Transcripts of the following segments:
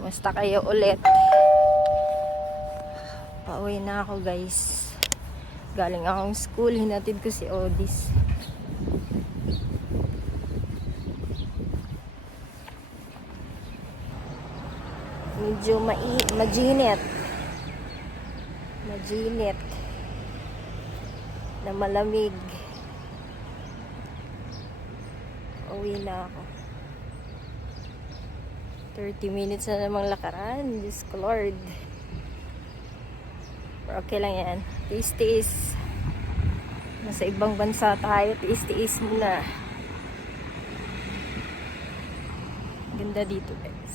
Kumusta kayo ulit? Pauwi na ako guys. Galing akong school, hinatid ko si Odis. Medyo majinit. Majinit. Na malamig. Uwi na ako. 30 minutes na namang lakaran. Diyos ko Lord. Pero okay lang yan. Tiis-tiis. Nasa ibang bansa tayo. Tiis-tiis muna. Ganda dito guys.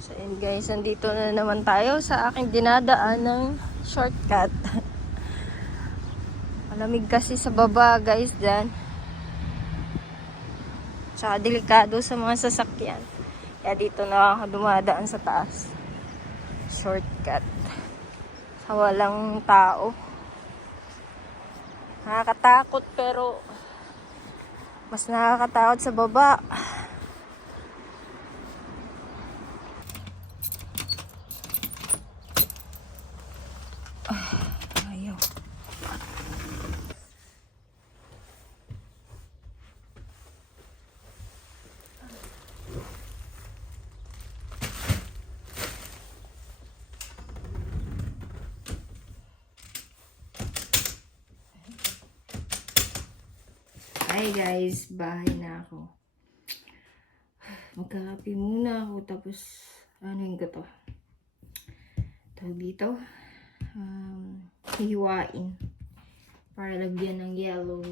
So yun guys, nandito na naman tayo sa aking dinadaan ng shortcut. Malamig kasi sa baba guys dyan. Tsaka delikado sa mga sasakyan. Kaya dito na ako dumadaan sa taas. Shortcut. Sa walang tao. Nakakatakot pero mas nakakatakot sa baba. Ayaw. Hi guys, bahay na ako. Magkakape muna ako tapos ano yung gato? Tawag dito. Hihiwain para lagyan ng yellow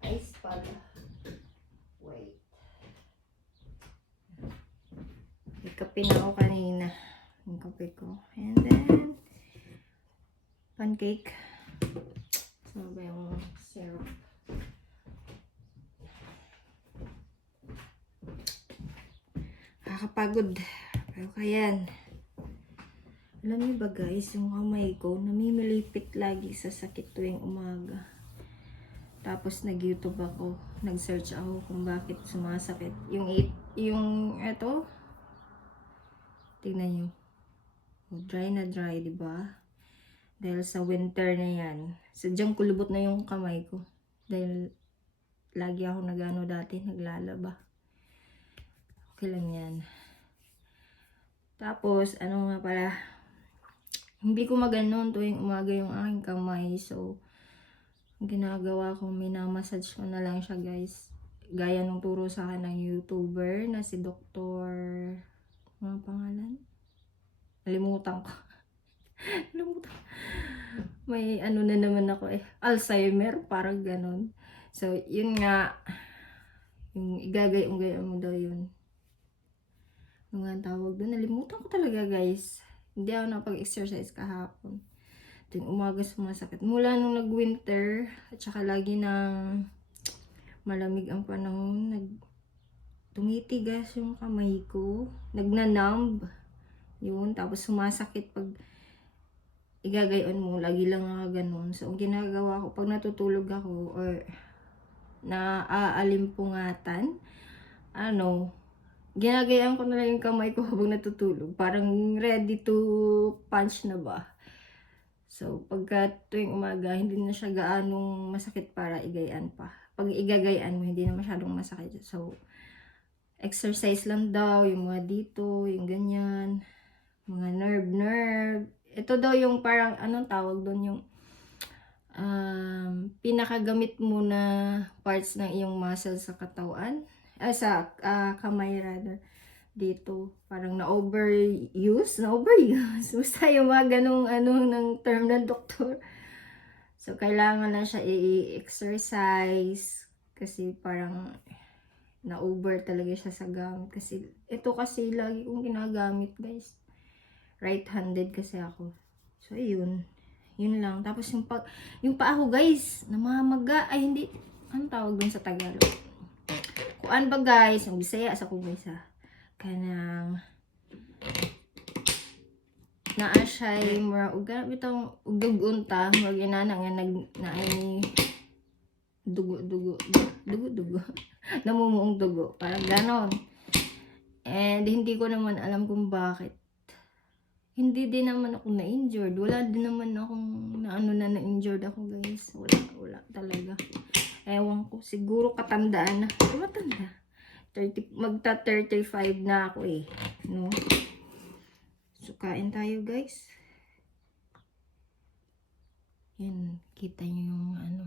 ice pala. Wait, may kape na ako kanina, yung kape ko, and then pancake. So ba yung syrup? Nakakapagod pero kayan. Alam niyo ba guys, yung kamay ko, namimilipit lagi sa sakit tuwing umaga. Tapos nag-YouTube ako, nag-search ako kung bakit sumasakit. Eto, tingnan niyo. Dry na dry, di ba? Dahil sa winter na yan. Sadyang kulubot na yung kamay ko. Dahil lagi ako nagano dati, naglalaba. Okay lang yan. Tapos, ano nga pala, hindi ko maganon tuwing umaga yung aking kamay. So, ang ginagawa ko, minamassage ko na lang siya guys. Gaya nung turo sa akin ng YouTuber na si Dr. Mga pangalan? Nalimutan ko. May ano na naman ako Alzheimer, parang ganon. So, yun nga. Yung igagay-ungay mo daw yun. Ano nga ang tawag doon? Nalimutan ko talaga guys. Hindi ako nakapag-exercise kahapon. Tuwing umaga sumasakit. Mula nung nag-winter, at saka lagi nang malamig ang panahon, tumitigas yung kamay ko. Nagnanumb. Yun. Tapos sumasakit pag igagayon mo. Lagi lang ganun. So, ang ginagawa ko, pag natutulog ako, or naaalimpungatan, ginagayaan ko na lang yung kamay ko habang natutulog. Parang ready to punch na ba. So, pagka tuwing umaga, hindi na siya gaanong masakit para igayaan pa. Pag igagayaan mo, hindi na masyadong masakit. So, exercise lang daw, yung mga dito, yung ganyan. Mga nerve. Ito daw yung parang, anong tawag doon, yung pinakagamit mo na parts ng iyong muscle sa katawan. Sa kamay rather. Dito, parang na-overuse. Basta yung mga ganong ng term ng doktor. So, kailangan na siya i-exercise. Kasi parang na-over talaga siya sa gamit. Kasi, ito kasi lagi kong ginagamit, guys. Right-handed kasi ako. So, ayun. Yun lang. Tapos, yung paa ko, guys, namamaga. Ay, hindi. Anong tawag dun sa Tagalog? Kuan ba, guys? Ang Bisaya sa kong isa. Kanang, naa siya'y mura, uga, bitang, ugdug-unta, mura ginana nga, naay, dugo, namumuong dugo, parang ganon. And hindi ko naman alam kung bakit. Hindi din naman ako na-injured. Wala din naman akong na-injured ako, guys. Wala talaga. Ewan ko, siguro katandaan na. Matanda. Magta 35 na ako eh. No? So, kain tayo, guys. Yan, kita nyo yung ano.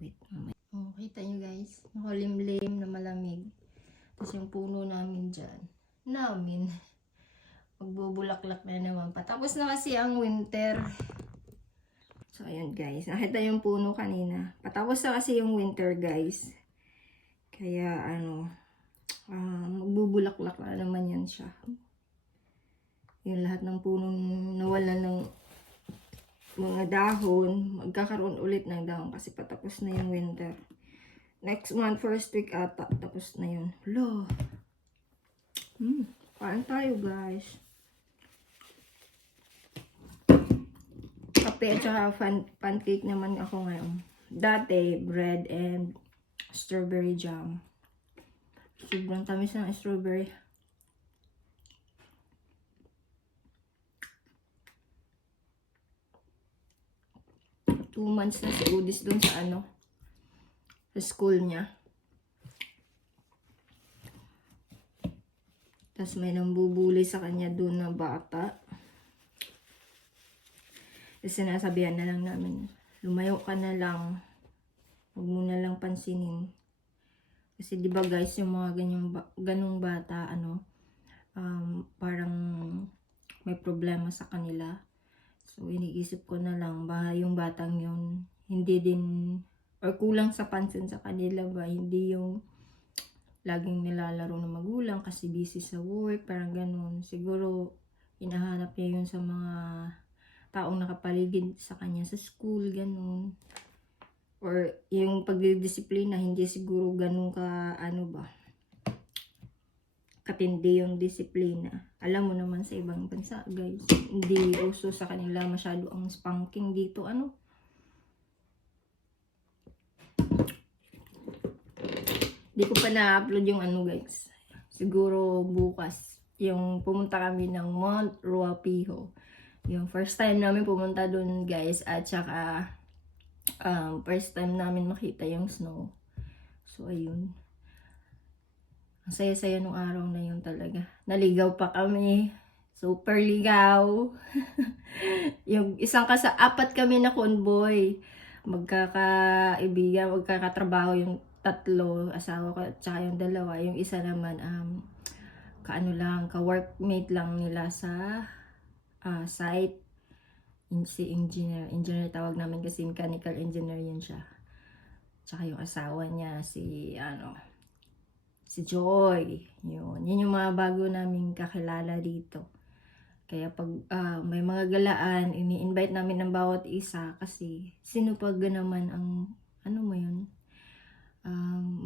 Wait, mamaya. Oh, kita nyo guys, makulimlim na malamig. Tapos yung puno namin dyan. Magbubulaklak na naman. Patapos na kasi ang winter. So, ayun guys. Nakita yung puno kanina. Patapos na kasi yung winter guys. Kaya magbubulaklak na naman yan siya. Yung lahat ng puno nawala ng mga dahon, magkakaroon ulit ng dahon kasi patapos na yung winter. Next month, first week ata, tapos na yun. Hello. Kain tayo guys. Kape at saka pancake naman ako ngayon. Dati, bread and strawberry jam. Sobrang tamis ng strawberry. 2 months na si Udis dun sa sa school niya. Tapos may nambubuli sa kanya dun na bata. Kasi sinasabihan na lang namin, lumayo ka na lang. Huwag mo na lang pansinin. Kasi di ba guys, yung mga ganung bata, parang may problema sa kanila. So, iniisip ko na lang ba yung batang yun, hindi din, or kulang sa pansin sa kanila ba, hindi yung laging nilalaro ng magulang kasi busy sa work, parang ganun. Siguro, hinahanap niya yun sa mga taong nakapaligid sa kanya sa school, ganun. Or yung pagdidisiplina, hindi siguro ganun ka, katindi yung disiplina. Alam mo naman sa ibang bansa, guys. Hindi uso sa kanila masyado ang spanking dito. Hindi ko pa na-upload yung guys. Siguro bukas. Yung pumunta kami ng Mount Ruapiho. Yung first time namin pumunta dun, guys. At saka, first time namin makita yung snow. So, ayun. Ang saya-saya nung araw na yun talaga. Naligaw pa kami. Super ligaw. Yung apat kami na convoy. Magkakaibigan, magkakatrabaho yung tatlo, asawa ko at saka yung dalawa. Yung isa naman, ka-workmate lang nila sa site. Si engineer tawag namin kasi mechanical engineer yun siya. Tsaka yung asawa niya, si Joy. Yun yung mga bago naming kakilala dito. Kaya pag may mga galaan, ini-invite namin ng bawat isa kasi sino pag naman ang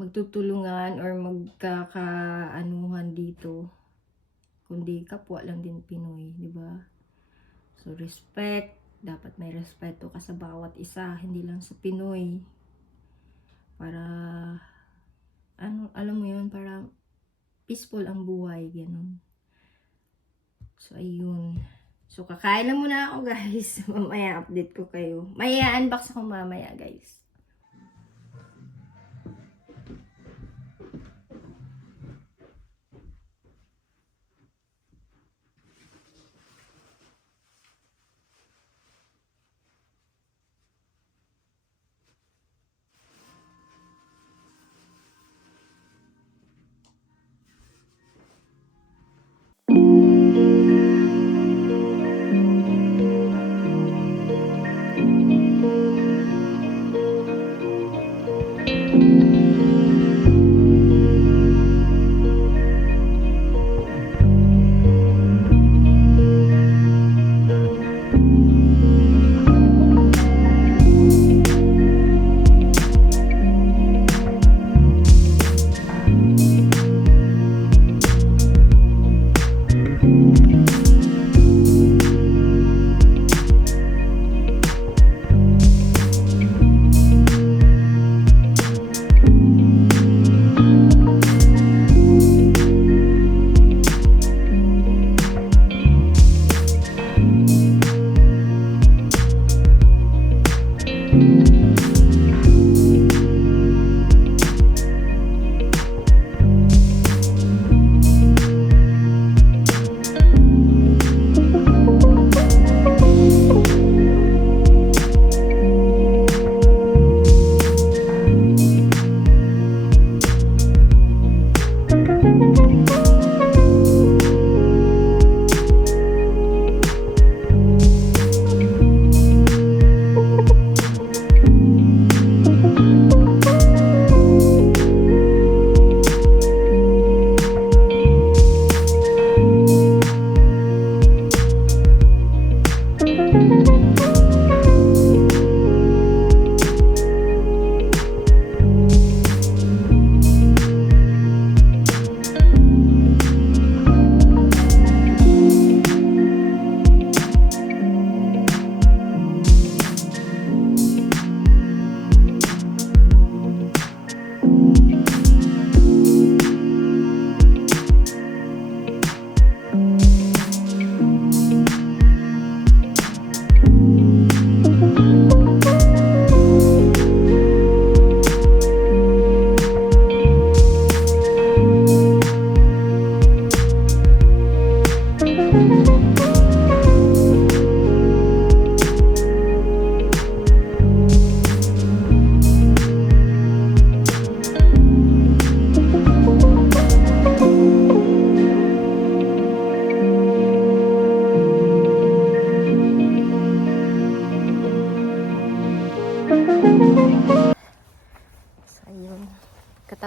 magtutulungan or magkakaanuhan dito kundi kapwa lang din Pinoy, di ba? So respect, dapat may respeto ka sa bawat isa, hindi lang sa Pinoy. Para alam mo yun, para peaceful ang buhay, ganun. So, ayun. So, kakain na muna ako, guys. Mamaya update ko kayo. May unbox ako mamaya, guys.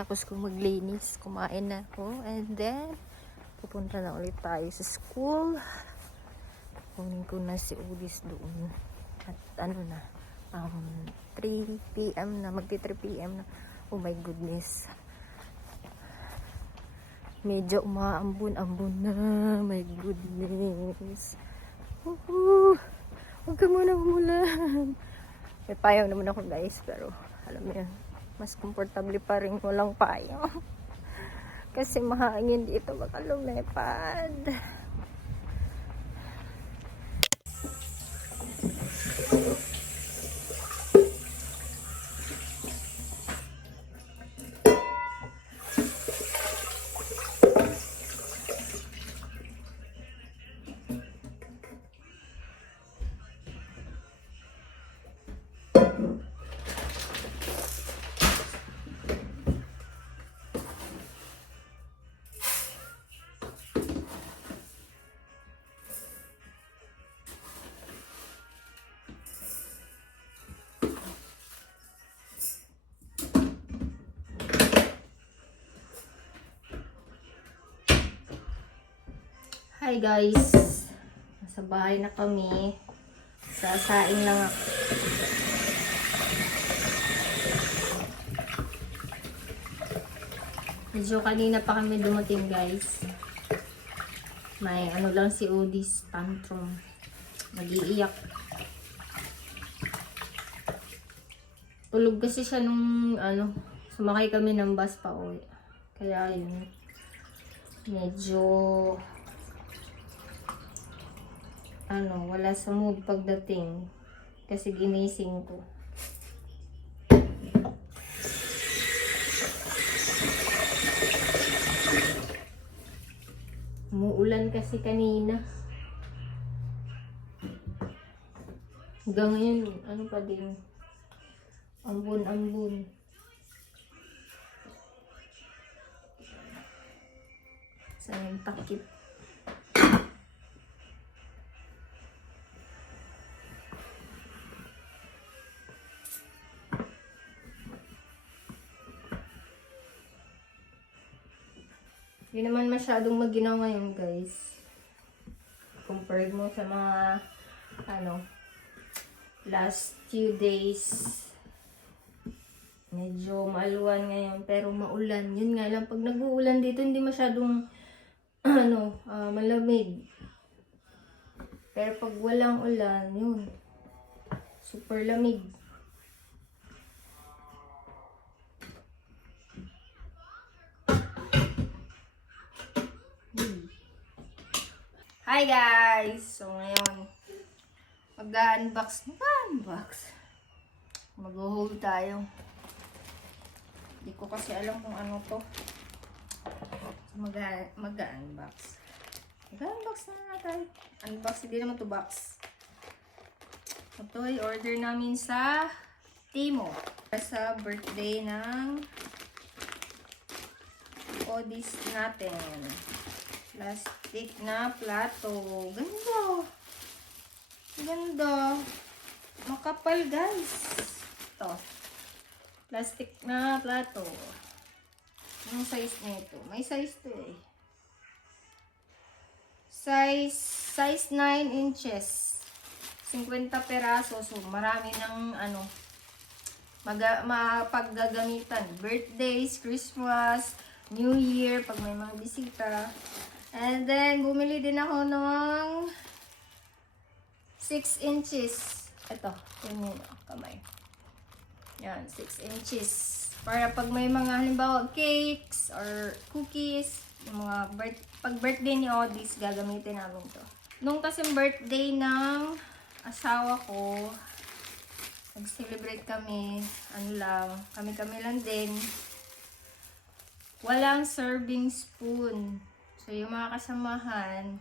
Pagkatapos kong maglinis, kumain na ako. And then, pupunta na ulit tayo sa school. Kunin ko na si Udis doon. At ano na, 3 p.m. na, magti 3 p.m. na. Oh my goodness. Medyo umaambon-ambon na. My goodness. Huwag ka muna umulan. May payong naman ako guys, pero alam mo yan, mas komportable pa rin walang payong. Kasi mahangin dito, baka lumipad. Hi guys, nasa bahay na kami. Sasaing lang ako. Medyo kanina pa kami dumating guys. May ano lang si Udis, tantrum. Nag-iiyak. Tulog kasi siya nung sumakay kami ng bus pa uwi. Kaya yun, medyo wala sa mood pagdating kasi ginising ko. Umuulan kasi kanina. Hanggang ngayon, pa din. Ambon-ambon. Saan yung takip? Hindi naman masyadong maginaw ngayon guys. Compared mo sa mga last few days. Medyo maaluan ngayon pero maulan. Yun nga lang, pag nag-uulan dito hindi masyadong malamig. Pero pag walang ulan, yun, super lamig. Hi guys! So ngayon, mag-unbox. Mag-hold tayo. Hindi ko kasi alam kung ano to. Mag-unbox. Mag-unbox na natin. Unbox, hindi naman to box. Ito ay order namin sa Timo. Sa birthday ng Odis natin. Plastic na plato. Ganda. Ganda. Makapal guys. Ito. Plastic na plato. Yung size nito. May size to eh. Size 9 inches. 50 peraso. So, marami ng mapaggagamitan. Birthdays, Christmas, New Year, pag may mga bisita. And then, bumili din ako ng 6 inches. Ito, yun yun, kamay. Yan, 6 inches. Para pag may mga, halimbawa, cakes or cookies, yung mga pag birthday ni Odis, gagamitin namin to. Nung kasing birthday ng asawa ko, nag-celebrate kami, kami lang din. Walang serving spoon. So, yung mga kasamahan,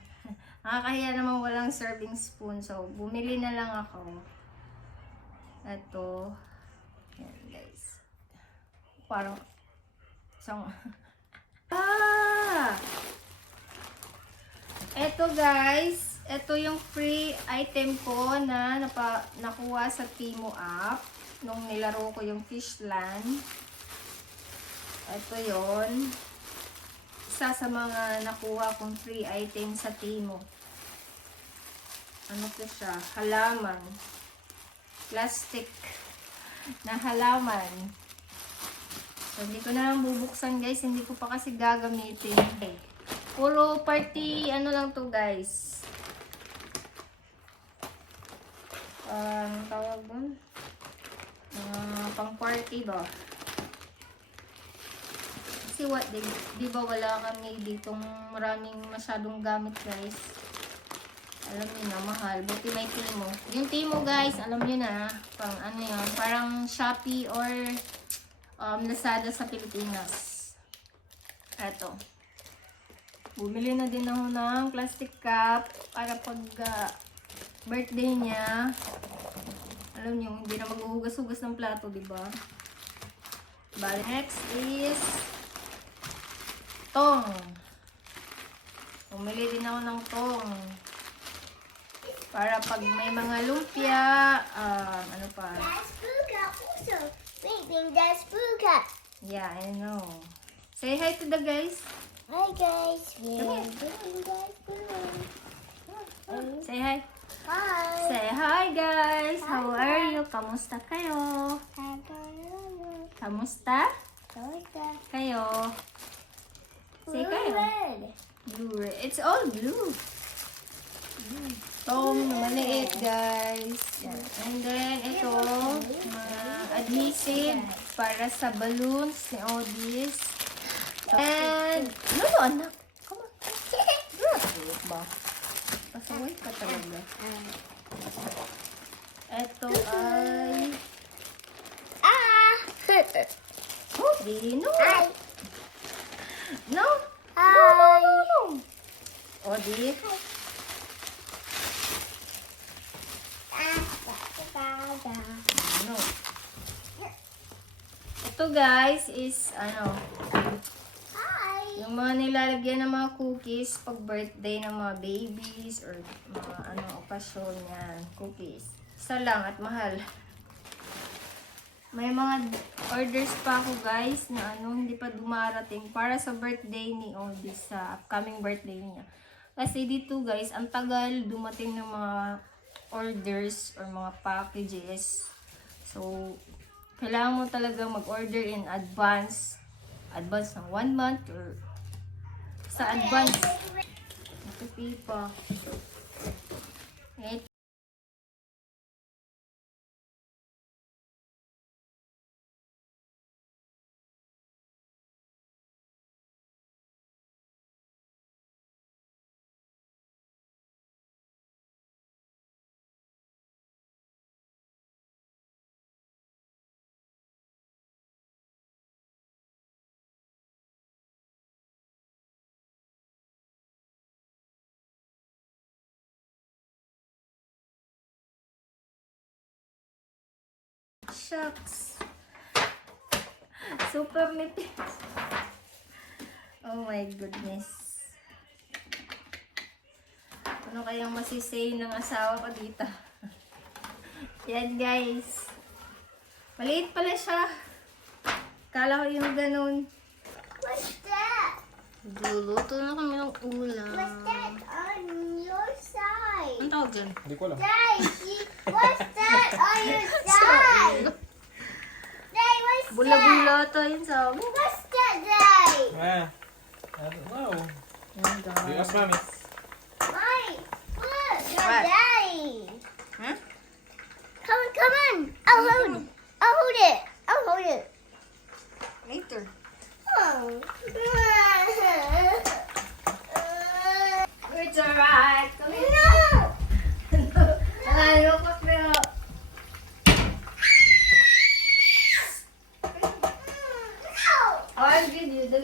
nakakahiya naman walang serving spoon. So, bumili na lang ako. Ito. Yan, guys. Parang, Ito, guys. Ito yung free item ko na nakuha sa Timo app. Nung nilaro ko yung Fishland. Ito yon, isa sa mga nakuha kong free item sa Temu. Ano to siya? Halaman. Plastic na halaman. So, hindi ko na lang bubuksan guys. Hindi ko pa kasi gagamitin. Okay. Puro party, ano lang to guys. Tawag doon? Pang party ba? Kasi di ba wala kami ditong maraming masyadong gamit guys. Alam niyo na, mahal. Buti may Temu. Yung Temu guys, alam niyo na, pang ano yun, parang Shopee or Lazada sa Pilipinas. Eto. Bumili na din ako ng plastic cup para pag birthday niya. Alam niyo, hindi na maghuhugas-hugas ng plato, di ba? Next is tong. Bumili din ako ng tong. Para pag may mga lumpia, ano pa? That's Puka also. Wait, that's Puka. Yeah, I know. Say hi to the guys. Hi guys. Come here. Say hi. Hi. Say hi guys. How are you? Kamusta kayo? Kamusta kayo? Say kayo. Blue red. It's all blue. Tong maliit guys. Yan. And then ito, mga adhesive para sa balloons ni Odis. And, no, anak. Come on. Good ba? Pasaway ka talaga. Ito ay... Oh, Dino. Hi. No. Hi. No. Odis. No. Ito guys is ano, Hi. yung mga nilalagyan ng mga cookies pag birthday ng mga babies or mga ano okasyon yan, cookies. Isa lang at mahal. May mga orders pa ako guys na ano hindi pa dumarating para sa birthday ni Odis, sa upcoming birthday niya. Kasi dito guys, ang tagal dumating ng mga orders or mga packages. So, kailangan mo talaga mag-order in advance. Advance ng 1 month or sa advance. Ito pipa. Ito. Shucks. Super nipis. Oh my goodness. Ano kayang masisay ng asawa ko dito? Yan guys. Maliit pala siya. Kala ko yung ganun. What's that? Luluto na kami ng ulam. What's that on your side? Ang tawag dyan? Hindi ko alam. Dad, what's that on your side? Dad, what's that? Bula-bula tayo sa amin. What's that, Dad? I don't know. Yan You guys. ask mommy. Mine. Look, your What? daddy. Huh? Come on. I'll hold it. I'll hold it. Later. Oh. It's alright. Come here. No. Ayaw ko pero. No. I'll give you the.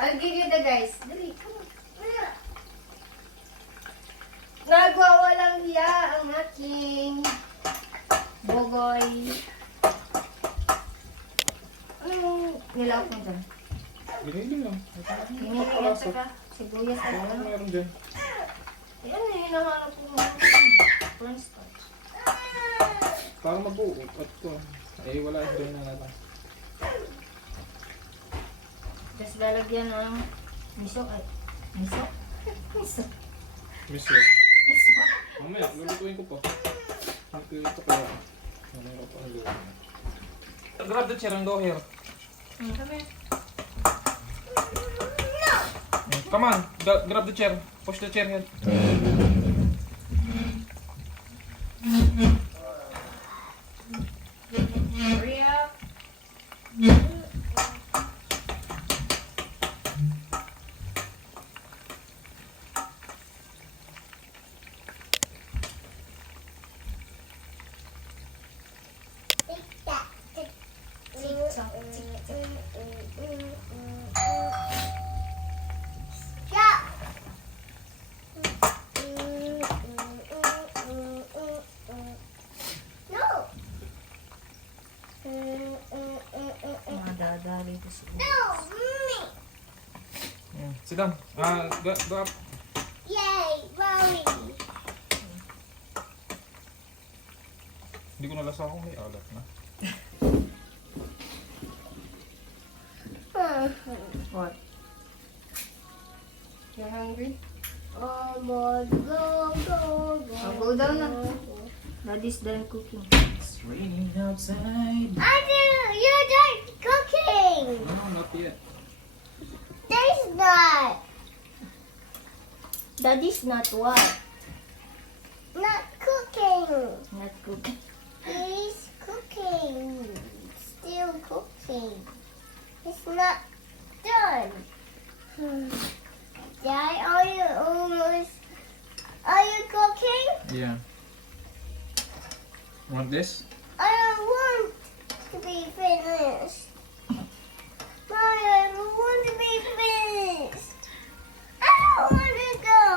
I'll give you the guys. Dali, come on. Nagwawalang hiya ang aking bogoy. Anong nilaw ko dyan? Ginigil lang. Hinihiyat at saka sibuyas at Ano ano. meron dyan? Yan na yun ang hanap ko mo. Cornstarch. Parang mag-uot. At ito. Eh, wala yung brain na natin. Tapos lalagyan ng miso. Ay, miso? Miso. Miso. Miso. Mamaya, lulutuin ko pa. Ito kaya. Mamaya ko pa lulutuin. Grab the chair and go here. Kami. Come on, grab the chair. Push the chair here. Hurry up. Madadali ko siya. Sit down. Go up. Yay, Mommy. Hindi ko nalasa kung may alat na. What? You're hungry? Oh, boy, go, go, go. Oh, go down na. Daddy's done cooking. It's raining outside. I do. You're done cooking. No, not yet. There's not. Daddy's not what? Not cooking. Not cooking. He's cooking. Still cooking. It's not done. Dad, are you almost? Are you cooking? Yeah. Want this? I don't want to be finished. Mommy, I don't want to be finished. I don't want to go.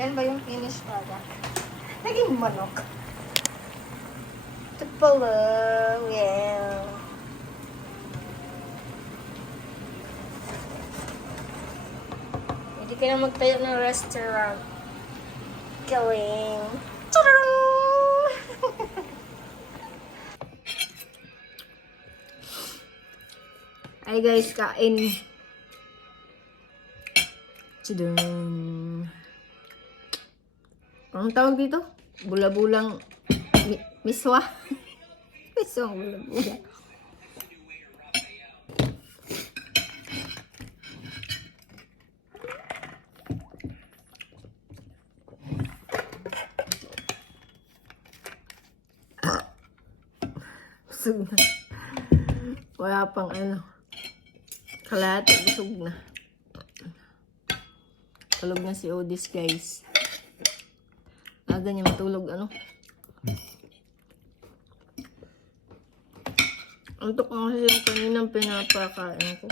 Yan ba yung finish product? Naging manok. Ito pala. Yeah. Hindi ka na magtayo ng restaurant. Galing. Tadang! Ay guys, kain. Tadang! Anong tawag dito? Bula-bulang miswa. Miswang bula-bula. Busog na. Wala pang ano. Kalahati, busog na. Tulog na si Odis, guys. Aga niya matulog, ano? Antok mo kasi yung kaninang pinapakain ko.